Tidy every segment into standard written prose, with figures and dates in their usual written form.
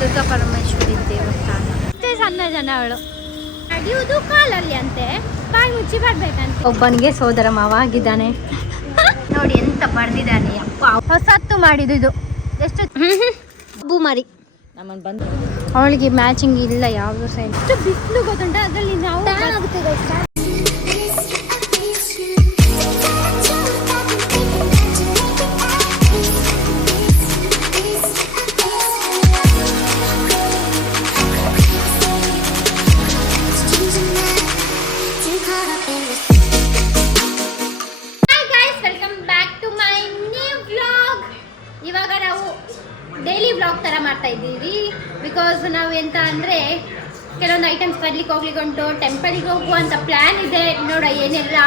ದುರ್ಗಾ ಪರಮೇಶ್ವರಿ ದೇವಸ್ಥಾನ. ಅಷ್ಟೇ ಸಣ್ಣ ಜನ ಅವಳು ನಡೆಯುವುದು ಕಾಲಲ್ಲಿ ಅಂತೆ, ಬಾಯಿ ಮುಚ್ಚಿ ಬರ್ಬೇಕಂತೆ. ಒಬ್ಬನಿಗೆ ಸೋದರ ಮಾವ ಆಗಿದ್ದಾನೆ ನೋಡಿ ಎಂತ ಬರ್ದಿದ್ದಾನೆ. ಅಪ್ಪ ಹೊಸತ್ತು ಮಾಡಿದ್ದು ಎಷ್ಟು ಬೂಮರಿ ನಮ್ಮನ್ನು ಬಂದು ಅವಳಿಗೆ ಮ್ಯಾಚಿಂಗ್ ಇಲ್ಲ ಯಾವುದು ಸೈಡ್. ಎಷ್ಟು ಬಿಸಿಲು ಗೊತ್ತುಂಟ ಅದರಲ್ಲಿ ನಾವು ಡೈಲಿ ವ್ಲಾಗ್ ಥರ ಮಾಡ್ತಾ ಇದ್ದೀವಿ. ಬಿಕಾಸ್ ನಾವು ಎಂತ ಅಂದರೆ ಕೆಲವೊಂದು ಐಟಮ್ಸ್ ತರ್ಲಿಕ್ಕೆ ಹೋಗ್ಲಿಕ್ಕೆ ಉಂಟು, ಟೆಂಪಲಿಗೆ ಹೋಗುವಂಥ ಪ್ಲ್ಯಾನ್ ಇದೆ. ನೋಡ ಏನೆಲ್ಲ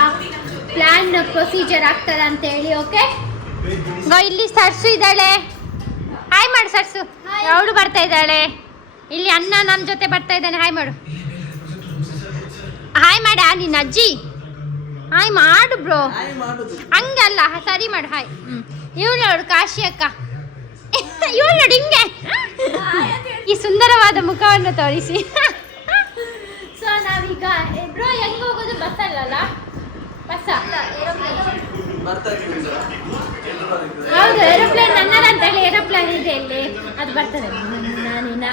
ಪ್ಲ್ಯಾನ್ ಪ್ರೊಸೀಜರ್ ಆಗ್ತದೆ ಅಂತೇಳಿ. ಓಕೆ, ಇಲ್ಲಿ ಸರ್ಸು ಇದ್ದಾಳೆ. ಹಾಯ್ ಮಾಡು ಸರ್ಸು, ಅವಳು ಬರ್ತಾ ಇದ್ದಾಳೆ. ಇಲ್ಲಿ ಅಣ್ಣ ನಮ್ಮ ಜೊತೆ ಬರ್ತಾ ಇದ್ದಾನೆ. ಹಾಯ್ ಮಾಡು, ಹಾಯ್ ಮಾಡ ನಿನ್ನ ಅಜ್ಜಿ. ಹಾಯ್ ಮಾಡು ಬ್ರೋ, ಹಂಗಲ್ಲ ಸರಿ ಮಾಡು. ಹಾಯ್. ಇವಳು ಅವಳು ಕಾಶಿ ಅಕ್ಕ. ಇವಳು ನೋಡಿ ಹಿಂಗೆ ಈ ಸುಂದರವಾದ ಮುಖವನ್ನು ತೋರಿಸಿ. ಸೊ ನಾವೀಗ ಬ್ರೋ ಹೆಂಗೆ ಹೋಗೋದು? ಬಸ್ಸಲ್ಲ, ಬಸ್ಸ ಹೌದು, ಏರೋಪ್ಲೇನ್ ನನ್ನದಂತ ಹೇಳಿ ಏರೋಪ್ಲೇನ್ ಇದೆ ಇಲ್ಲಿ, ಅದು ಬರ್ತದೆ. ನಾನಿನ್ನ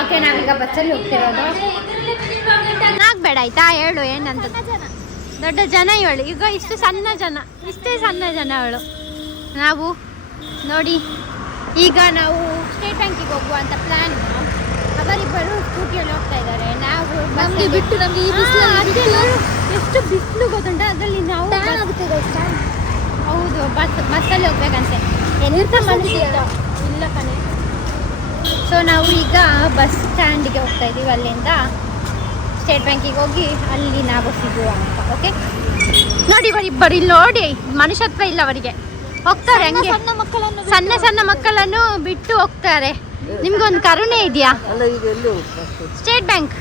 ಓಕೆ, ನಾವೀಗ ಬಸ್ಸಲ್ಲಿ ಹೋಗ್ತಿರೋದು. ಆಗ್ಬೇಡ ಆಯ್ತಾ, ಹೇಳು ಏನಂತ. ದೊಡ್ಡ ಜನ ಇವಳು, ಈಗ ಇಷ್ಟು ಸಣ್ಣ ಜನ, ಇಷ್ಟೇ ಸಣ್ಣ ಜನ ಅವಳು. ನಾವು ನೋಡಿ ಈಗ ನಾವು ಸ್ಟೇಟ್ ಬ್ಯಾಂಕಿಗೆ ಹೋಗುವಂಥ ಪ್ಲ್ಯಾನ್. ಅವರಿಬ್ಬರು ಸ್ಕೂಟಿಯಲ್ಲಿ ಹೋಗ್ತಾ ಇದ್ದಾರೆ, ನಾವು ನಮಗೆ ಬಿಟ್ಟು. ನಮಗೆ ಈ ಎಷ್ಟು ಬಿಸಿಲು ಗೊತ್ತುಂಟ ಅದರಲ್ಲಿ ನಾವು ಹೌದು ಬಸ್ಸಲ್ಲಿ ಹೋಗ್ಬೇಕಂತೆ. ಇಲ್ಲ ಕಣೆ. ಸೊ ನಾವು ಈಗ ಬಸ್ ಸ್ಟ್ಯಾಂಡಿಗೆ ಹೋಗ್ತಾ ಇದ್ದೀವಿ. ಅಲ್ಲಿಂದ ಸ್ಟೇಟ್ ಬ್ಯಾಂಕಿಗೆ ಹೋಗಿ ಅಲ್ಲಿ ನಾವು ಸಿಗುವ ಅಂತ. ಓಕೆ, ನೋಡಿ ಇವರಿಬ್ಬರು ಇಲ್ಲಿ ನೋಡಿ, ಮನುಷ್ಯತ್ವ ಇಲ್ಲ ಅವರಿಗೆ. ಹೋಗ್ತಾರೆ ಹಂಗೆ, ಸಣ್ಣ ಸಣ್ಣ ಮಕ್ಕಳನ್ನು ಬಿಟ್ಟು ಹೋಗ್ತಾರೆ. ನಿಮ್ಗೊಂದು ಕರುಣೆ ಇದೆಯಾ? ಸ್ಟೇಟ್ ಬ್ಯಾಂಕ್,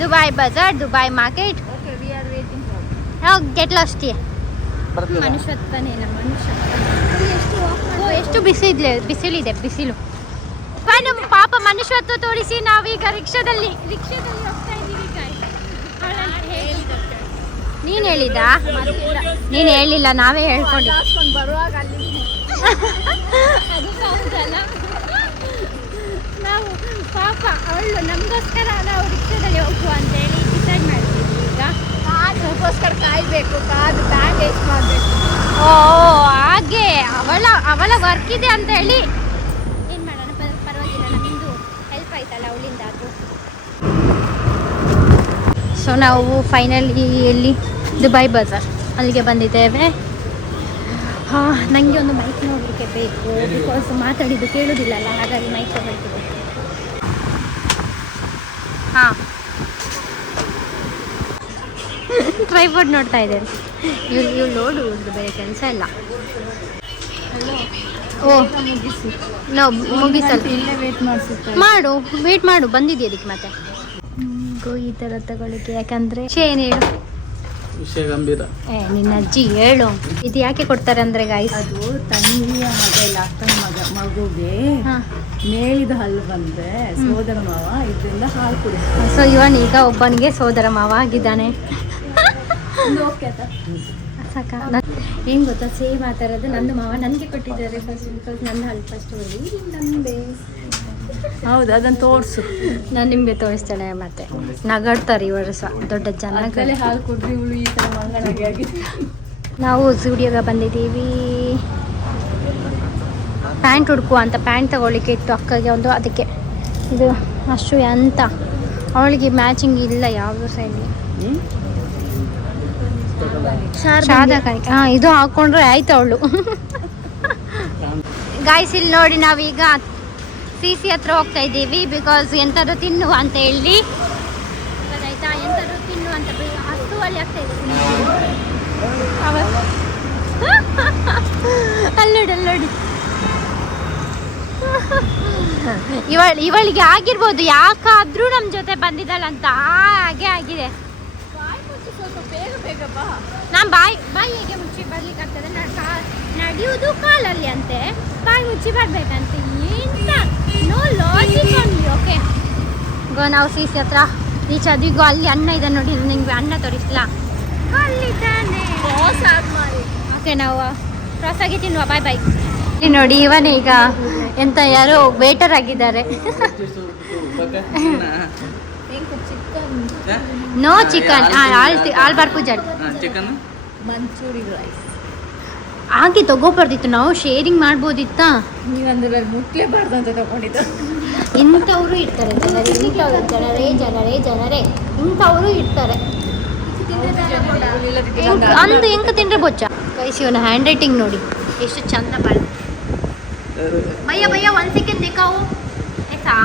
ದುಬೈ ಬಜಾರ್, ದುಬೈ ಮಾರ್ಕೆಟ್. Get lost. ಮನುಷ್ಯತ್ವನೇ ಇಲ್ಲ, ಮನುಷ್ಯತ್ವ. ಎಷ್ಟು ಬಿಸಿಲಿದೆ, ಬಿಸಿಲು. ನಮ್ಮ ಪಾಪ ಮನುಷ್ಯತ್ವ ತೋರಿಸಿ ನಾವೀಗ ರಿಕ್ಷಾದಲ್ಲಿ ಹೋಗ್ತಾ ಇದ್ದೀವಿ. ನೀನು ಹೇಳಿದ? ನೀನು ಹೇಳಿಲ್ಲ, ನಾವೇ ಹೇಳ್ಕೊಂಡು ಬರುವಾಗ ನಾವು ಪಾಪ ಅವಳು ನಮಗೋಸ್ಕರ ನಾವು ರಿಕ್ಷಾದಲ್ಲಿ ಹೋಗುವ ಅಂತೇಳಿ ಡಿಸೈಡ್ ಮಾಡಿದ್ದೀವಿ. ಈಗ ಕಾರಿಗೋಸ್ಕರ ಕಾಯಬೇಕು, ಕಾದು ಬ್ಯಾಂಡೇಜ್ ಮಾಡಬೇಕು. ಓ ಹಾಗೆ ಅವಳ ವರ್ಕ್ ಇದೆ ಅಂತ ಹೇಳಿ ಏನು ಮಾಡೋಣ, ಪರವಾಗಿಲ್ಲ, ನಮ್ಮದು ಹೆಲ್ಪ್ ಆಯ್ತಲ್ಲ ಅವಳಿಂದ ಅದು. ಸೊ ನಾವು ಫೈನಲಿ ಎಲ್ಲಿ ದುಬೈ ಬಜಾರ್ ಅಲ್ಲಿಗೆ ಬಂದಿದ್ದೇವೆ. ನನಗೆ ಒಂದು ಮೈಕ್ ನೋಡಲಿಕ್ಕೆ ಬೇಕು, ಬಿಕಾಸ್ ಮಾತಾಡಿದ್ದು ಕೇಳೋದಿಲ್ಲಲ್ಲ, ಹಾಗಾಗಿ ಮೈಕ್ ತಗೊಳ್ತಿದ್ದೆ. ಹಾಂ, ಟ್ರೈಪೋಡ್ ನೋಡ್ತಾ ಇದ್ದೇನೆ. ಇವ್ರು ನೋಡು, ಬೇರೆ ಕೆಲಸ ಇಲ್ಲ. ಓ ಮುಗಿಸಲ್ಲ, ಮಾಡು, ವೇಟ್ ಮಾಡು, ಬಂದಿದ್ದೆ ಅದಕ್ಕೆ. ಮತ್ತೆ ಈ ಥರ ತಗೊಳ್ಳಿಕ್ಕೆ ಯಾಕಂದರೆ ಏನು ಹೇಳು, ವಿಷಯ ಗಂಭೀರ. ನಿನ್ನ ಅಜ್ಜಿ ಹೇಳು, ಇದು ಯಾಕೆ ಕೊಡ್ತಾರೆ ಅಂದರೆ ಗಾಯ್ಸ್, ಅದು ತಂಗಿಯ ಮಗ ಇಲ್ಲ, ಅಕ್ಕನ ಮಗುಗೆ ಮೇಲಿದ ಹಲ್ಲು ಬಂದ್ರೆ ಸೋದರ ಮಾವ ಇದರಿಂದ ಹಾಲು ಕುಡಿಸ್ತಾರೆ. ಸೊ ಇವನೀಗ ಒಬ್ಬನಿಗೆ ಸೋದರ ಮಾವ ಆಗಿದ್ದಾನೆ. ಸಾಕ ಏನು ಗೊತ್ತಾ, ಸೇಮ್ ಆ ಥರದ್ದು ನಂದು ಮಾವ ನನಗೆ ಕೊಟ್ಟಿದ್ದಾರೆ ಫಸ್ಟ್, ಬಿಕಾಸ್ ನನ್ನ ಹಾಲು ಫಸ್ಟ್ ಹೋಗಿ ನಮ್ಮದೇ. ಹೌದು, ಅದನ್ನು ತೋರಿಸು, ನಾನು ನಿಮಗೆ ತೋರಿಸ್ತೇನೆ. ಮತ್ತೆ ನಗಾಡ್ತಾರೆ ಇವರು ಸಹ, ದೊಡ್ಡ ಜನ. ಹಾಲು ಕುಡ್ದು ಇವಳು ಈ ಥರ ಮಂಗನಾಗಿ ಆಗಿದೆ. ನಾವು ಸ್ಟುಡಿಯೋಗೆ ಬಂದಿದ್ದೀವಿ. ಪ್ಯಾಂಟ್ ಹುಡುಕುವ ಅಂತ ಪ್ಯಾಂಟ್ ತಗೊಳ್ಳಿಕ್ಕೆ ಇತ್ತು ಅಕ್ಕಗೆ ಒಂದು, ಅದಕ್ಕೆ ಇದು ಅಷ್ಟು ಅಂತ ಅವಳಿಗೆ ಮ್ಯಾಚಿಂಗ್ ಇಲ್ಲ ಯಾವುದು ಸೈಡ್ಗೆ. ಶಾರದಾ ಕನಿಕ, ಇದು ಹಾಕ್ಕೊಂಡ್ರೆ ಆಯ್ತು ಅವಳು. ಗಾಯ್ಸ್ ಇಲ್ಲಿ ನೋಡಿ, ನಾವೀಗ CC ಹತ್ರ ಹೋಗ್ತಾ ಇದ್ದೀವಿ. ಬಿಕಾಸ್ ಎಂಥದ್ದು ತಿನ್ನುವ ಅಂತ ಹೇಳಿ, ಆಯ್ತಾ, ಎಂಥದ್ದು ತಿನ್ನುವ ಅಂತ ಅಷ್ಟು ಅಲ್ಲಿ ಆಗ್ತಾ ಇದ್ದೀವಿ. ಅಲ್ಲೋಡಿ ಇವಳಿಗೆ ಆಗಿರ್ಬೋದು, ಯಾಕಾದ್ರೂ ನಮ್ಮ ಜೊತೆ ಬಂದಿದ್ದಲ್ಲಂತ ಹಾಗೆ ಆಗಿದೆ. ನಾನು ಬಾಯಿ ಹೇಗೆ ಮುಚ್ಚಿ ಬರ್ಲಿಕ್ಕೆ ಆಗ್ತದೆ? ನಡೆಯುವುದು ಕಾಲಲ್ಲಿ ಅಂತೆ, ಬಾಯಿ ಮುಚ್ಚಿ ಬರ್ಬೇಕಂತೆ. ಎಂತ ನಾವು ಸಿ ಸಿ ಹತ್ರ ರೀಚ್ ಆದ್ವಿಗೋ. ಅಲ್ಲಿ ಅಣ್ಣ ಇದೆ ನೋಡಿ, ನಿಂಗೆ ಅಣ್ಣ ತೋರಿಸ್ಲಾ, ಅಲ್ಲಿದ್ದಾನೆ. ಓಕೆ, ನಾವು ಕ್ರಾಸ್ ಆಗಿ ತಿನ್ನುವ. ಬಾಯ್ ಬಾಯ್. ಇಲ್ಲಿ ನೋಡಿ, ಇವನೇ ಈಗ ಎಂತ ಯಾರೋ ವೇಟರ್ ಆಗಿದ್ದಾರೆ. ನೋ ಚಿಕನ್, ಆಲ್ಬಾರ್ ಪೂಜಾರಿ ಚಿಕನ್ ಮಂಚೂರಿ ರೈಸ್ ಹಾಗೆ ತಗೋಬಾರ್ದಿತ್ತು, ನಾವು ಶೇರಿಂಗ್ ಮಾಡ್ಬೋದಿತ್ತಾ. ನೀವಂದ್ರೆ ಮುಟ್ಲೇಬಾರ್ದು ಅಂತ ತಗೊಂಡಿದ್ದು. ಇಂಥವರು ಇರ್ತಾರೆ ಜನರೇ ಇಂಥವರು ಇರ್ತಾರೆ. ಅಂದು ಹೆಂಗೆ ತಿಂದ್ರೆ ಬೊಚ್ಚ. ಕೈಸಿವನ ಹ್ಯಾಂಡ್ ರೈಟಿಂಗ್ ನೋಡಿ ಎಷ್ಟು ಚಂದ ಬಳ್ಳಿ. ಭಯ್ಯ 1 ಸೆಕೆಂಡ್ ದೇಕಾವು ಆಯ್ತಾ.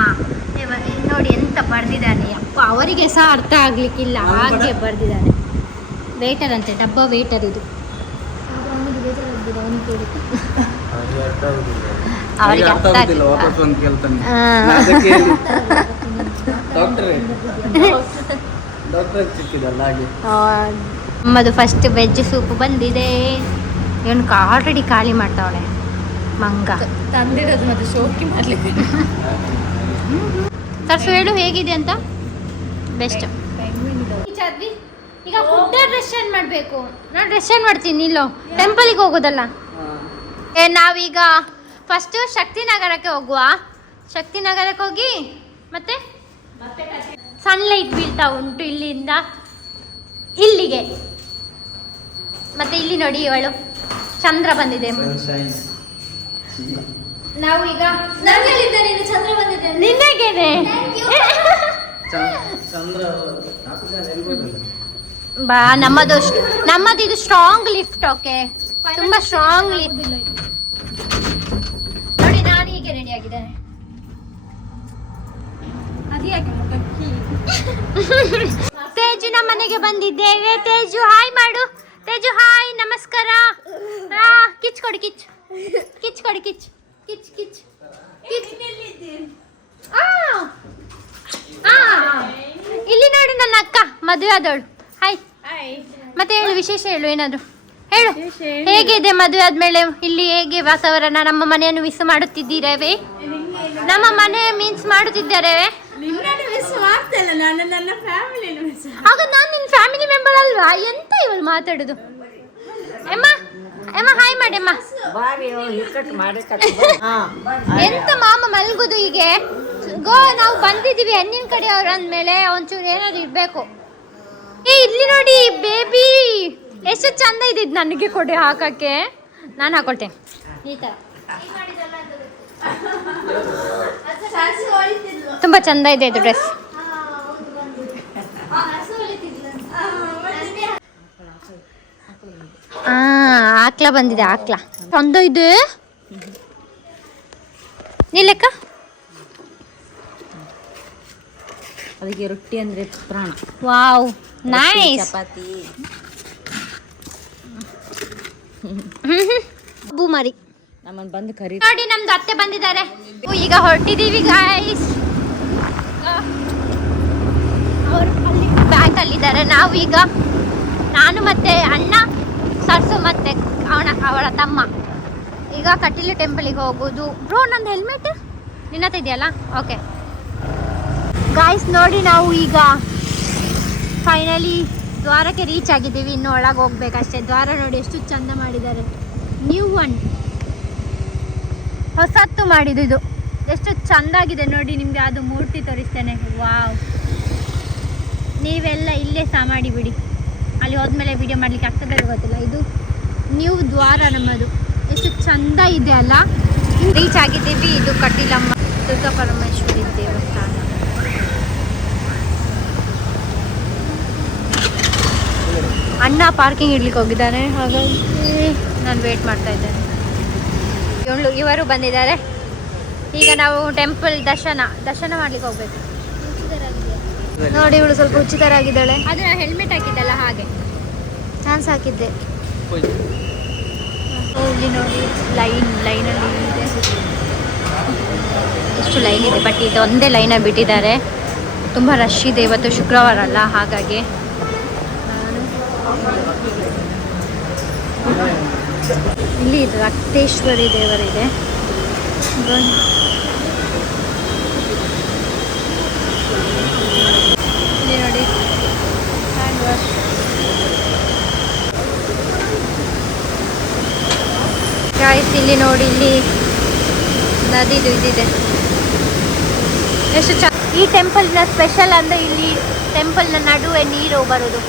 ನೋಡಿ ಎಂತ ಬರ್ದಿದ್ದಾನೆ ಅಪ್ಪ, ಅವರಿಗೆ ಸಹ ಅರ್ಥ ಆಗ್ಲಿಕ್ಕಿಲ್ಲ ಹಾಗೆ ಬರ್ದಿದ್ದಾನೆ. ವೇಟರ್ ಅಂತೆ, ಡಬ್ಬ ವೇಟರ್ ಇದು. ಅವರಿಗೆ ಅರ್ಥ ನಮ್ಮದು ಫಸ್ಟ್ ವೆಜ್ ಸೂಪ್ ಬಂದಿದೆ. ಇವನು ಆಲ್ರೆಡಿ ಖಾಲಿ ಮಾಡ್ತಾವಳೆ ಮಂಗ. ತಂದಿರೋದು ಮತ್ತೆ ಶೋಕಿ ಮಾಡ್ಲಿಕ್ಕೆ. ತರ್ಸು, ಹೇಳು ಹೇಗಿದೆ ಅಂತ. ಬೆಸ್ಟ್. ಈಗ ಫುಡ್ ಡ್ರೆಸ್ ಚೇಂಜ್ ಮಾಡಬೇಕು. ನಾನು ಡ್ರೆಸ್ ಚೇಂಜ್ ಮಾಡ್ತೀನಿ. ಇಲ್ಲೋ ಟೆಂಪಲಿಗೆ ಹೋಗೋದಲ್ಲ. ನಾವೀಗ ಫಸ್ಟು ಶಕ್ತಿನಗರಕ್ಕೆ ಹೋಗುವ. ಶಕ್ತಿನಗರಕ್ಕೆ ಹೋಗಿ ಮತ್ತೆ ಸನ್ಲೈಟ್ ಬೀಳ್ತಾ ಉಂಟು ಇಲ್ಲಿಂದ ಇಲ್ಲಿಗೆ. ಮತ್ತೆ ಇಲ್ಲಿ ನೋಡಿ, ಇವಳು ಚಂದ್ರ ಬಂದಿದೆ. ನಾವು ಈಗ ಚಂದ್ರ ಬಂದಿದೆ ನಿನಗೇನೆ. ಬಾ, ನಮ್ಮದು ಇದು ಸ್ಟ್ರಾಂಗ್ ಲಿಫ್ಟ್. ಓಕೆ, ತುಂಬಾ ಸ್ಟ್ರಾಂಗ್ ಲಿಫ್ಟ್. ನೋಡಿ, ನಾನು ಹೀಗೆ ರೆಡಿ ಆಗಿದ್ದೇನೆ. ತೇಜುನ ಮನೆಗೆ ಬಂದಿದ್ದೇವೆ. ತೇಜು ಹಾಯ್ ಮಾಡು. ತೇಜು ಹಾಯ್, ನಮಸ್ಕಾರ. ಕಿಚ್ ಕೊಡಿ, ಕಿಚ್ ಕೊಡಿ, ಕಿಚ್. ಇಲ್ಲಿ ನೋಡು, ನನ್ನ ಅಕ್ಕ ಮದುವೆ ಆದವಳು. ಹಾಯ್. ಮತ್ತೆ ಹೇಳು, ವಿಶೇಷ ಹೇಳು, ಏನಾದ್ರು ಹೇಳು. ಹೇಗಿದೆ ಮದುವೆ ಆದ್ಮೇಲೆ ಇಲ್ಲಿ, ಹೇಗೆ ವಾತಾವರಣ? ನಮ್ಮ ಮನೆಯನ್ನು ಮಿಸ್ ಮಾಡುತ್ತಿದ್ದೀರವೇ? ನಮ್ಮ ಮನೆ ಮೀನ್ಸ್ ಮಾಡುತ್ತಿದ್ದಾರವೇ? ಆಗ ನಾನು ನಿನ್ನ ಫ್ಯಾಮಿಲಿ ಮೆಂಬರ್ ಅಲ್ವಾ? ಎಂತ ಇವಳು ಮಾತಾಡುದು? ಎಮ್ಮ ಹಾಯ್ ಮಾಡಿ ಅಮ್ಮ. ಎಂತ ಮಾಮ ಮಲ್ಗುದು ಹೀಗೆ? ನಾವು ಬಂದಿದ್ದೀವಿ ಹೆಣ್ಣಿನ ಕಡೆಯವ್ರು ಅಂದ್ಮೇಲೆ ಒಂಚೂರು ಏನಾದ್ರು ಇರ್ಬೇಕು. ಇಲ್ಲಿ ನೋಡಿ ಬೇಬಿ ಎಷ್ಟು ಚಂದ ಇದೆ. ನನಗೆ ಕೊಡಿ ಹಾಕಕ್ಕೆ, ನಾನು ಹಾಕೊಳ್ತೇನೆ ಈ ತರ. ತುಂಬಾ ಚಂದ ಇದೆ ಇದು ಡ್ರೆಸ್. ಆಕ್ಲ ಬಂದಿದೆ, ಆಕ್ಲ ಚಂದ ಇದೆ. ನಿಲ್ಲಕ್ಕ. ಅದಕ್ಕೆ ರೊಟ್ಟಿ ಅಂದ್ರೆ ಪ್ರಾಣ. Wow, nice. ಚಪಾತಿ ಬೂಮರಿ ನಮ್ಮನ್ನು ಬಂದು ಕರಿ. ನೋಡಿ, ನಮ್ದು ಅತ್ತೆ ಬಂದಿದ್ದಾರೆ. ಈಗ ಹೊರಟಿದ್ದೀವಿ ಗಾಯ್ಸ್. ಅವರು ಅಲ್ಲಿ ಬ್ಯಾಂಕ್ ಅಲ್ಲಿದ್ದಾರೆ. ನಾವು ಈಗ ನಾನು ಮತ್ತೆ ಅಣ್ಣ, ಸರ್ಸು ಮತ್ತೆ ಅವಳ ತಮ್ಮ ಈಗ ಕಟೀಲು ಟೆಂಪಲಿಗೆ ಹೋಗೋದು. ಬ್ರೋ, ನಂದು ಹೆಲ್ಮೆಟ್ ನಿನ್ನ ಹತ್ರ ಇದೆಯಲ್ಲ? ಓಕೆ ಗಾಯ್ಸ್, ನೋಡಿ ನಾವು ಈಗ ಫೈನಲಿ ದ್ವಾರಕ್ಕೆ ರೀಚ್ ಆಗಿದ್ದೀವಿ. ಇನ್ನು ಒಳಗೆ ಹೋಗ್ಬೇಕಷ್ಟೇ. ದ್ವಾರ ನೋಡಿ ಎಷ್ಟು ಚಂದ ಮಾಡಿದ್ದಾರೆ. ನ್ಯೂ ಒನ್, ಹೊಸತ್ತು ಮಾಡಿದ್ದು. ಎಷ್ಟು ಚಂದಾಗಿದೆ ನೋಡಿ. ನಿಮಗೆ ಅದು ಮೂರ್ತಿ ತೋರಿಸ್ತೇನೆ. ವಾವ್, ನೀವೆಲ್ಲ ಇಲ್ಲೇ ಸಹ ಮಾಡಿಬಿಡಿ. ಅಲ್ಲಿ ಹೋದ್ಮೇಲೆ ವಿಡಿಯೋ ಮಾಡಲಿಕ್ಕೆ ಆಗ್ತದೆ ಗೊತ್ತಿಲ್ಲ. ಇದು ನ್ಯೂ ದ್ವಾರ ನಮ್ಮದು. ಎಷ್ಟು ಚಂದ ಇದೆ ಅಲ್ಲ. ರೀಚ್ ಆಗಿದ್ದೀವಿ. ಇದು ಕಟೀಲಮ್ಮ ದುರ್ಗಾ ಪರಮೇಶ್ವರಿ ದೇವಸ್ಥಾನ. ಅಣ್ಣ ಪಾರ್ಕಿಂಗ್ ಇಡ್ಲಿಕ್ಕೆ ಹೋಗಿದ್ದಾನೆ, ಹಾಗಾಗಿ ನಾನು ವೇಟ್ ಮಾಡ್ತಾ ಇದ್ದೇನೆ. ಇವರು ಬಂದಿದ್ದಾರೆ. ಈಗ ನಾವು ಟೆಂಪಲ್ ದರ್ಶನ ಮಾಡ್ಲಿಕ್ಕೆ ಹೋಗ್ಬೇಕು. ನೋಡಿ, ಇವಳು ಸ್ವಲ್ಪ ಉಚಿತರಾಗಿದ್ದಾಳೆ. ಅದು ನಾನು ಹೆಲ್ಮೆಟ್ ಹಾಕಿದ್ದಲ್ಲ, ಹಾಗೆ ಚಾನ್ಸ್ ಹಾಕಿದ್ದೆ. ಇಲ್ಲಿ ನೋಡಿ, ಲೈನಲ್ಲಿ ಇದೆ. ಎಷ್ಟು ಲೈನ್ ಇದೆ, ಬಟ್ ಇದು ಒಂದೇ ಲೈನಲ್ಲಿ ಬಿಟ್ಟಿದ್ದಾರೆ. ತುಂಬ ರಶ್ ಇದೆ. ಇವತ್ತು ಶುಕ್ರವಾರ ಅಲ್ಲ, ಹಾಗಾಗಿ ಇಲ್ಲಿ ರಕ್ತೇಶ್ವರಿ ದೇವರಿದೆ. ಇಲ್ಲಿ ನೋಡಿ, ಇಲ್ಲಿ ನದಿದು ಇದಿದೆ ಎಷ್ಟು ಈ ಟೆಂಪಲ್ನ ಸ್ಪೆಷಲ್ ಅಂದರೆ ಇಲ್ಲಿ ಟೆಂಪಲ್ನ ನಡುವೆ ನೀರು ಬರೋದು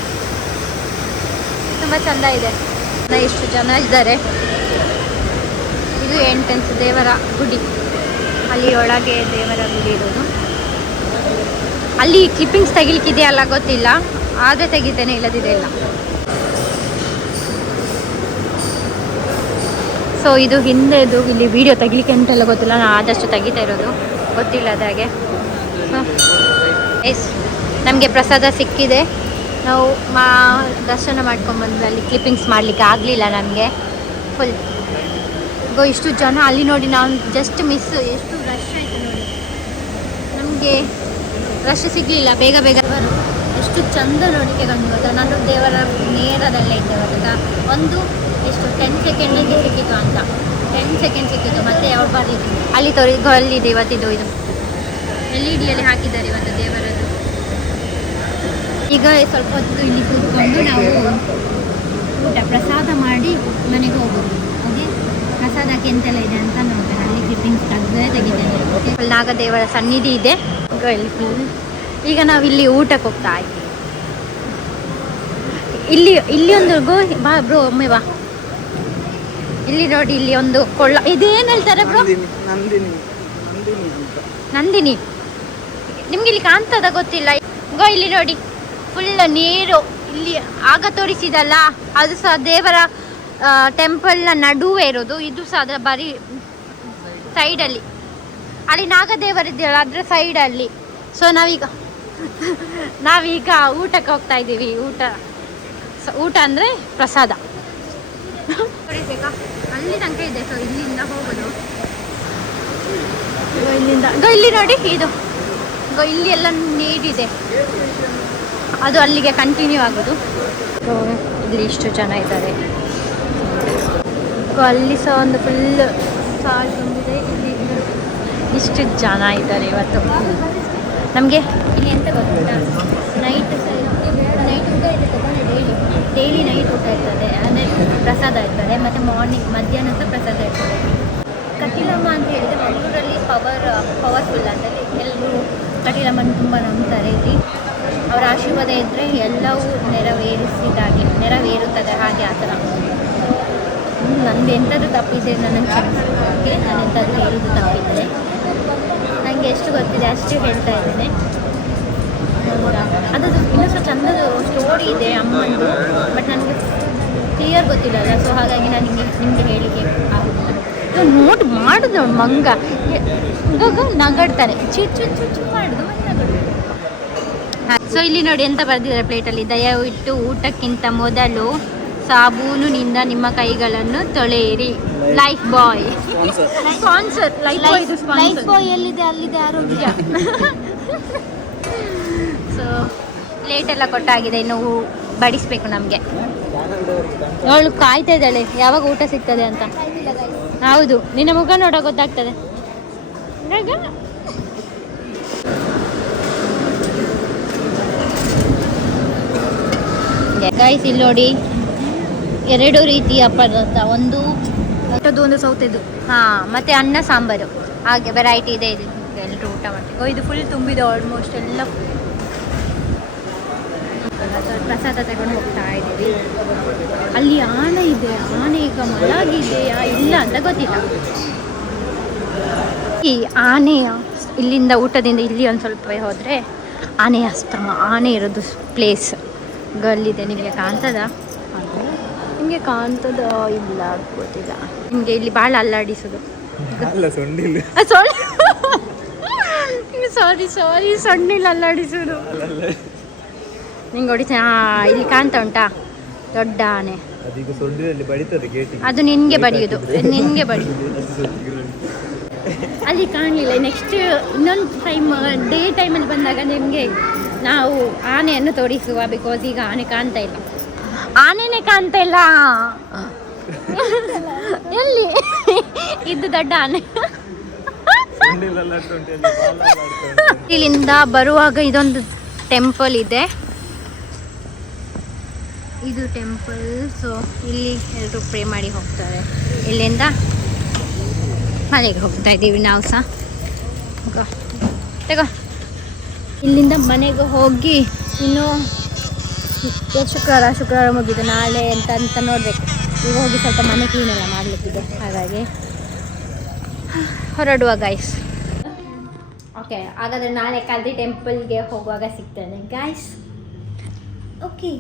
ತುಂಬ ಚಂದ ಇದೆ. ಎಷ್ಟು ಜನ ಇದ್ದಾರೆ. ಇದು ಎಂಟ್ರೆನ್ಸ್ ದೇವರ ಗುಡಿ. ಅಲ್ಲಿ ಒಳಗೆ ದೇವರ ಗುಡಿ ಇರೋದು. ಅಲ್ಲಿ ಕ್ಲಿಪ್ಪಿಂಗ್ಸ್ ತೆಗಿಲಿಕ್ಕಿದೆಯಲ್ಲ ಗೊತ್ತಿಲ್ಲ, ಆದರೆ ತೆಗಿತೇನೆ, ಇಲ್ಲದಿದೆ ಇಲ್ಲ. ಸೊ ಇದು ಹಿಂದೆದು, ಇಲ್ಲಿ ವಿಡಿಯೋ ತೆಗಿಲಿಕ್ಕೆ ಅಂತೆಲ್ಲ ಗೊತ್ತಿಲ್ಲ, ನಾನು ಆದಷ್ಟು ತೆಗಿತಾ ಇರೋದು ಗೊತ್ತಿಲ್ಲ ಅದಾಗೆ. ಸೊ ಎಸ್ ನಮಗೆ ಪ್ರಸಾದ ಸಿಕ್ಕಿದೆ. ನಾವು ದರ್ಶನ ಮಾಡ್ಕೊಂಡ್ಬಂದ್ವಿ. ಅಲ್ಲಿ ಕ್ಲಿಪ್ಪಿಂಗ್ಸ್ ಮಾಡಲಿಕ್ಕೆ ಆಗಲಿಲ್ಲ ನನಗೆ. ಫುಲ್ ಇಷ್ಟು ಜನ ಅಲ್ಲಿ ನೋಡಿ, ನಾವು ಜಸ್ಟ್ ಮಿಸ್. ಎಷ್ಟು ರಶ್ ಆಯಿತು ನೋಡಿ, ನಮಗೆ ರಶ್ ಸಿಗಲಿಲ್ಲ. ಬೇಗ ಬೇಗ ಎಷ್ಟು ಚಂದ ನೋಡಿಕೆ ಕಂಡು ಗೊತ್ತಾ. ನಾನು ದೇವರ ನೇರದಲ್ಲೇ ಇದ್ದೆ ಗೊತ್ತಾ. ಒಂದು ಎಷ್ಟು 10 ಸೆಕೆಂಡಿಗೆ ಸಿಕ್ಕಿತು ಅಂತ, 10 ಸೆಕೆಂಡ್ ಸಿಕ್ಕಿತು. ಮತ್ತೆ ಯಾವಾಗ ಬರಲಿಕ್ಕೆ ಅಲ್ಲಿ ಅಲ್ಲಿದೆ ಇವತ್ತಿದ್ದು. ಇದು LED ಹಾಕಿದ್ದಾರೆ ಇವತ್ತು ದೇವರದ್ದು. ಈಗ ಸ್ವಲ್ಪ ಹೊತ್ತು ಇಲ್ಲಿ ಕೂತ್ಕೊಂಡು ನಾವು ಊಟ ಪ್ರಸಾದ ಮಾಡಿ ಮನೆಗೆ ಹೋಗೋದು. ಓಕೆ, ಪ್ರಸಾದಕ್ಕೆ ಎಂತೆಲ್ಲ ಇದೆ ಅಂತ ನೋಡ್ತೇನೆ. ಅಲ್ಲಿ ಕ್ಲಿಪ್ಪಿಂಗ್ಸ್ ತೆಗಿತೇನೆ. ನಾಗದೇವರ ಸನ್ನಿಧಿ ಇದೆ ಇಲ್ಲಿ ಫುಲ್. ಈಗ ನಾವು ಇಲ್ಲಿ ಊಟಕ್ಕೆ ಹೋಗ್ತಾ ಇದ್ದೀವಿ. ಇಲ್ಲಿ ಒಂದು ಬಾ ಬ್ರೋ, ಒಮ್ಮೆ ಬಾ. ಇಲ್ಲಿ ನೋಡಿ, ಇಲ್ಲಿ ಒಂದು ಕೊಳ್ಳ. ಇದೇನು ಹೇಳ್ತಾರೆ ಬ್ರೋ? ನಂದಿನಿ. ನಿಮ್ಗೆ ಇಲ್ಲಿ ಕಾಣ್ತದ ಗೊತ್ತಿಲ್ಲ. ಇಲ್ಲಿ ನೋಡಿ, ಫುಲ್ ನೀರು. ಇಲ್ಲಿ ಆಗ ತೋರಿಸಿದಲ್ಲ, ಅದು ಸಹ ದೇವರ ಟೆಂಪಲ್ನ ನಡುವೆ ಇರೋದು. ಇದು ಸಹ ಅದರ ಬರೀ ಸೈಡಲ್ಲಿ. ಅಲ್ಲಿ ನಾಗದೇವರಿದೆಯಲ್ಲ, ಅದರ ಸೈಡಲ್ಲಿ. ಸೊ ನಾವೀಗ ಊಟಕ್ಕೆ ಹೋಗ್ತಾ ಇದ್ದೀವಿ. ಊಟ ಅಂದರೆ ಪ್ರಸಾದ. ಅಲ್ಲಿ ತನಕ ಇದೆ. ಸೊ ಇಲ್ಲಿಂದ ಹೋಗೋದು. ಇಲ್ಲಿ ನೋಡಿ, ಇದು ಇಲ್ಲಿ ಎಲ್ಲ ನೀರಿದೆ, ಅದು ಅಲ್ಲಿಗೆ ಕಂಟಿನ್ಯೂ ಆಗೋದು. ಇಲ್ಲಿ ಇಷ್ಟು ಜನ ಇದ್ದಾರೆ. ಅಲ್ಲಿ ಸಹ ಒಂದು ಫುಲ್ ಸಾಲ್ ತುಂಬಿದೆ. ಇಲ್ಲಿ ಇಷ್ಟು ಜನ ಇದ್ದಾರೆ ಇವತ್ತು. ನಮಗೆ ಇಲ್ಲಿ ಎಂತ ಗೊತ್ತಾ, ನೈಟ್ ಊಟ ಇರ್ತದೆ. ಡೈಲಿ ನೈಟ್ ಊಟ ಇರ್ತದೆ, ಅಂದರೆ ಪ್ರಸಾದ ಇರ್ತದೆ. ಮತ್ತು ಮಾರ್ನಿಂಗ್ ಮಧ್ಯಾಹ್ನ ಸಹ ಪ್ರಸಾದ ಇರ್ತದೆ. ಕಟೀಲಮ್ಮ ಅಂತ ಹೇಳಿದರೆ ಮಂಗಳೂರಲ್ಲಿ ಪವರ್ಫುಲ್ ಅಂತ ಎಲ್ಲರೂ ಕಟೀಲಮ್ಮನ ತುಂಬ ನಂಬ್ತಾರೆ. ಇಲ್ಲಿ ಅವರ ಆಶೀರ್ವಾದ ಇದ್ದರೆ ಎಲ್ಲವೂ ನೆರವೇರುತ್ತದೆ. ಹಾಗೆ ಆ ಥರ. ನನಗೆ ಎಂಥದ್ದು ತಪ್ಪಿದೆ ನನ್ನನ್ನು ಕ್ಷಮಿಸೋಕ್ಕೆ. ನಾನು ಎಂಥದ್ದು ಹೇಳೋದು ತಪ್ಪಿದ್ದರೆ ನನಗೆ ಎಷ್ಟು ಗೊತ್ತಿದೆ ಅಷ್ಟು ಹೇಳ್ತಾ ಇದ್ದೇನೆ. ಅದು ಇನ್ನೂ ಸಹ ಚಂದದ ಸ್ಟೋರಿ ಇದೆ ಅಮ್ಮಂದು, ಬಟ್ ನನಗೆ ಕ್ಲಿಯರ್ ಗೊತ್ತಿಲ್ಲಲ್ಲ. ಸೊ ಹಾಗಾಗಿ ನಾನು ನಿಮಗೆ ಹೇಳಿಕೆ ಆಗೋದಿಲ್ಲ. ಮಾಡುದು ಮಂಗ ನಗಾಡ್ತಾನೆ, ಚುಚ್ಚು ಮಾಡುದು ನಗಡು. ಸೊ ಇಲ್ಲಿ ನೋಡಿ ಎಂತ ಬರ್ದಿದ್ದಾರೆ ಪ್ಲೇಟಲ್ಲಿ. ದಯವಿಟ್ಟು ಊಟಕ್ಕಿಂತ ಮೊದಲು ಸಾಬೂನಿನಿಂದ ನಿಮ್ಮ ಕೈಗಳನ್ನು ತೊಳೆಯಿರಿ. ಲೈಫ್ ಬಾಯ್ ಸ್ಪಾನ್ಸರ್. ಲೈಫ್ ಬಾಯ್ ಎಲ್ಲಿದೆ ಅಲ್ಲಿದೆ ಆರೋಗ್ಯ. ಸೊ ಪ್ಲೇಟ್ ಎಲ್ಲ ಕೊಟ್ಟಾಗಿದೆ, ಇನ್ನು ಬಡಿಸ್ಬೇಕು ನಮಗೆ. ಅವಳು ಕಾಯ್ತಾ ಇದ್ದಾಳೆ ಯಾವಾಗ ಊಟ ಸಿಗ್ತದೆ ಅಂತ. ಹೌದು, ನಿನ್ನ ಮುಖ ನೋಡೋ ಗೊತ್ತಾಗ್ತದೆ. ಗೈಸ್ ಇಲ್ಲಿ ನೋಡಿ, 2 ರೀತಿಯ ಪದಾರ್ಥ. ಒಂದು ಸೌತೆದು, ಮತ್ತೆ ಅನ್ನ ಸಾಂಬಾರು, ಹಾಗೆ ವೆರೈಟಿ ಇದೆ. ಇದು ಎಲ್ಲರೂ ಊಟ ಮಾಡ್ತೀವಿ. ಇದು ಫುಲ್ ತುಂಬಿದೆ ಆಲ್ಮೋಸ್ಟ್ ಎಲ್ಲ. ಪ್ರಸಾದ ತಗೊಂಡು ಹೋಗ್ತಾ ಇದ್ದೀವಿ. ಅಲ್ಲಿ ಆನೆ ಇದೆ. ಆನೆ ಈಗ ಮಲಗಿದೆಯಾ ಇಲ್ಲ ಅಂತ ಗೊತ್ತಿಲ್ಲ. ಈ ಆನೆಯ ಇಲ್ಲಿಂದ ಊಟದಿಂದ ಇಲ್ಲಿ ಒಂದು ಸ್ವಲ್ಪ ಹೋದರೆ ಆನೆಯ ಆಶ್ರಮ, ಆನೆ ಇರೋದು ಪ್ಲೇಸ್ ಗಲ್ಲಿದೆ. ನಿಮಗೆ ಕಾಣ್ತದ? ನಿಮಗೆ ಕಾಣ್ತದ ಇಲ್ಲ ಗೊತ್ತಿಲ್ಲ. ನಿಮಗೆ ಇಲ್ಲಿ ಭಾಳ ಅಲ್ಲಾಡಿಸೋದು. ಸಾರಿ ಸಣ್ಣಿಲ್ಲ ಅಲ್ಲಾಡಿಸೋದು. ನಿಂಗೆ ಹೊಡಿತ. ಇಲ್ಲಿ ಕಾಣ್ತಾ ಉಂಟಾ ದೊಡ್ಡ ಆನೆ? ಅದು ನಿನಗೆ ಬಡಿಯೋದು, ನಿನಗೆ ಬಡಿಯೋದು. ಅಲ್ಲಿ ಕಾಣಲಿಲ್ಲ. ನೆಕ್ಸ್ಟ್ ಇನ್ನೊಂದು ಡೇ ಟೈಮಲ್ಲಿ ಬಂದಾಗ ನಿಮಗೆ ನಾವು ಆನೆಯನ್ನು ತೋರಿಸುವ. ಬಿಕಾಸ್ ಈಗ ಆನೆ ಕಾಣ್ತಾ ಇಲ್ಲ. ಆನೆನೇ ಕಾಣ್ತಾ ಇಲ್ಲ. ಎಲ್ಲಿ ಇದು ದೊಡ್ಡ ಆನೆ. ಇಲ್ಲಿಂದ ಬರುವಾಗ ಇದೊಂದು ಟೆಂಪಲ್ ಇದೆ. ಇದು ಟೆಂಪಲ್. ಸೊ ಇಲ್ಲಿ ಎಲ್ಲರೂ ಪ್ರೇ ಮಾಡಿ ಹೋಗ್ತಾರೆ. ಇಲ್ಲಿಂದ ಮನೆಗೆ ಹೋಗ್ತಾ ಇದ್ದೀವಿ ನಾವು ಸಹ. ತಗೋ ಇಲ್ಲಿಂದ ಮನೆಗೆ ಹೋಗಿ ಇನ್ನು ಶುಕ್ರವಾರ ಮುಗಿದು ನಾಳೆ ಅಂತ ನೋಡಬೇಕು. ಈಗ ಹೋಗಿ ಸ್ವಲ್ಪ ಮನೆ ಕ್ಲೀನೆಲ್ಲ ಮಾಡಲಿಕ್ಕಿದೆ, ಹಾಗಾಗಿ ಹೊರಡುವ ಗೈಸ್. ಓಕೆ, ಹಾಗಾದರೆ ನಾಳೆ ಕಲ್ದಿ ಟೆಂಪಲ್ಗೆ ಹೋಗುವಾಗ ಸಿಗ್ತೇನೆ ಗೈಸ್. ಓಕೆ,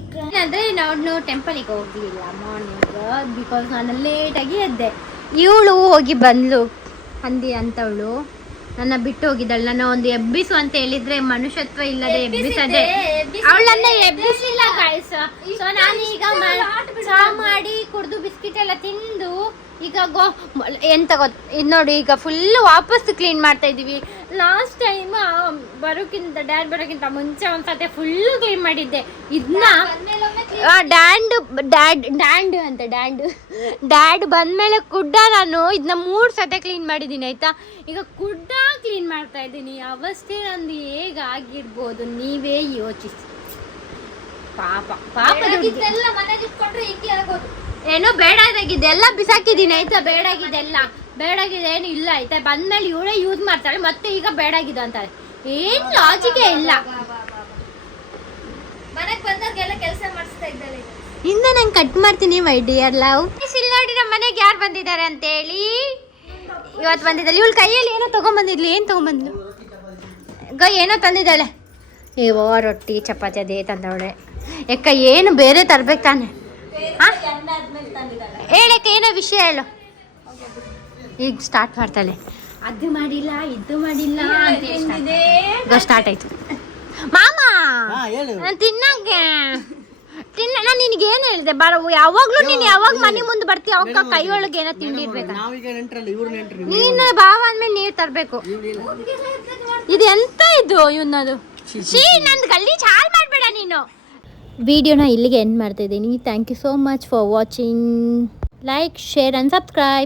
ಅಂದರೆ ನಾನು ಟೆಂಪಲಿಗೆ ಹೋಗಲಿಲ್ಲ ಮಾರ್ನಿಂಗ್, ಬಿಕಾಸ್ ನಾನು ಲೇಟಾಗಿ ಎದ್ದೆ. ಇವಳು ಹೋಗಿ ಬಂದಳು, ಹಂದಿ ಅಂತವಳು ನನ್ನ ಬಿಟ್ಟು ಹೋಗಿದ್ದಾಳೆ. ನನ್ನ ಒಂದು ಎಬ್ಬಿಸು ಅಂತ ಹೇಳಿದ್ರೆ ಮನುಷ್ಯತ್ವ ಇಲ್ಲದೆ ಎಬ್ಬಿಸದೆ ಅವಳನ್ನ ಎಬ್ಬಿಸಿಲ್ಲ ಗೈಸ್. ಸೊ ನಾನು ಈಗ ಚಹಾ ಮಾಡಿ ಕುಡಿದು ಬಿಸ್ಕಿಟ್ ಎಲ್ಲ ತಿಂದು ಈಗ ಎಂತ ಇದು ನೋಡಿ, ಈಗ ಫುಲ್ ವಾಪಸ್ ಕ್ಲೀನ್ ಮಾಡ್ತಾ ಇದ್ದೀವಿ. ಲಾಸ್ಟ್ ಟೈಮ್ ಡ್ಯಾಡ್ ಬರೋಕ್ಕಿಂತ ಮುಂಚೆ ಒಂದ್ಸತಿ ಫುಲ್ ಕ್ಲೀನ್ ಮಾಡಿದ್ದೆ. ಇದನ್ನ ಡ್ಯಾಡ್ ಬಂದ್ಮೇಲೆ ಕುಡ್ಡ ನಾನು ಇದನ್ನ 3 ಸತಿ ಕ್ಲೀನ್ ಮಾಡಿದ್ದೀನಿ ಆಯ್ತಾ. ಈಗ ಕುಡ್ಡ ಕ್ಲೀನ್ ಮಾಡ್ತಾ ಇದ್ದೀನಿ. ಅವಸ್ಥೆ ನಂದು ಹೇಗಾಗಿರ್ಬೋದು ನೀವೇ ಯೋಚಿಸಿ. ಪಾಪ ಏನೋ ಬೇಡಾಗಿದ್ದೆಲ್ಲ ಬಿಸಾಕಿದ್ದೀನಿ ಆಯ್ತಾ. ಬೇಡಾಗಿದ್ದೇನು ಇಲ್ಲ ಆಯ್ತಾ. ಬಂದ್ಮೇಲೆ ಇವಳೇ ಯೂಸ್ ಮಾಡ್ತಾಳೆ, ಮತ್ತೆ ಈಗ ಬೇಡಾಗಿದೆ ಅಂತಾಳೆ. ಏನು ಲಾಜಿಕೇ ಇಲ್ಲ. ಮನೆಗೆ ಬಂದವ್ರಿಗೆಲ್ಲ ಕೆಲಸ ಮಾಡಿಸ್ತಾ ಇದ್ದಾಳೆ. ಇಂದ ನಂಗೆ ಕಟ್ ಮಾಡ್ತೀನಿ ಮೈ ಡಿಯರ್ ಲವ್. ಇಲ್ಲಿ ನೋಡಿ ನಮ್ಮ ಮನೆಗೆ ಯಾರು ಬಂದಿದ್ದಾರೆ ಅಂತೇಳಿ. ಇವತ್ತು ಬಂದಿದ್ದಾಳೆ. ಇವಳು ಕೈಯಲ್ಲಿ ಏನೋ ತೊಗೊಂಬಂದಿದ್ಲಿ. ಏನು ತೊಗೊಂಬಂದ್ಲು ಏನೋ ತಂದಿದ್ದಾಳೆ. ರೊಟ್ಟಿ ಚಪಾತಿ ಅದೇ ತಂದವಳೆ. ಯಾಕ ಏನು ಬೇರೆ ತರ್ಬೇಕು ತಾನೆ. ಹೇಳಕ್ಕೆ ಏನೋ ವಿಷಯ ಹೇಳು. ಈಗ ಸ್ಟಾರ್ಟ್ ಮಾಡ್ತಾಳೆ. ಅದು ಮಾಡಿಲ್ಲ ಇದು ಮಾಡಿಲ್ಲ ಅಂತ ಸ್ಟಾರ್ಟ್ ಆಯ್ತು. ಮಾಮ ತಿನ್ನಂಗೆ ನಾನು ನಿನಗೆ ಏನು ಹೇಳಿದೆ ಯಾವಾಗ್ಲೂ ನೀನು ಯಾವಾಗ ಮನೆ ಮುಂದೆ ಬರ್ತೀಯ ಅವಾಗ ಕೈ ಒಳಗೆ ಏನೋ ತಿಂಡಿ ಇರ್ಬೇಕು. ನೀನು ಭಾವ ಅಂದ್ಮೇಲೆ ನೀರು ತರಬೇಕು. ಇದು ಎಂತ ಇದು ಇವನದು ನಂದು ಗಲ್ಲಿ ಚಾಲ್ ಮಾಡಬೇಡ ನೀನು. ವಿಡಿಯೋನ ಇಲ್ಲಿಗೆ ಎಂಡ್ ಮಾಡ್ತಾ ಇದ್ದೀನಿ. Thank you so much for watching. Like, share and subscribe.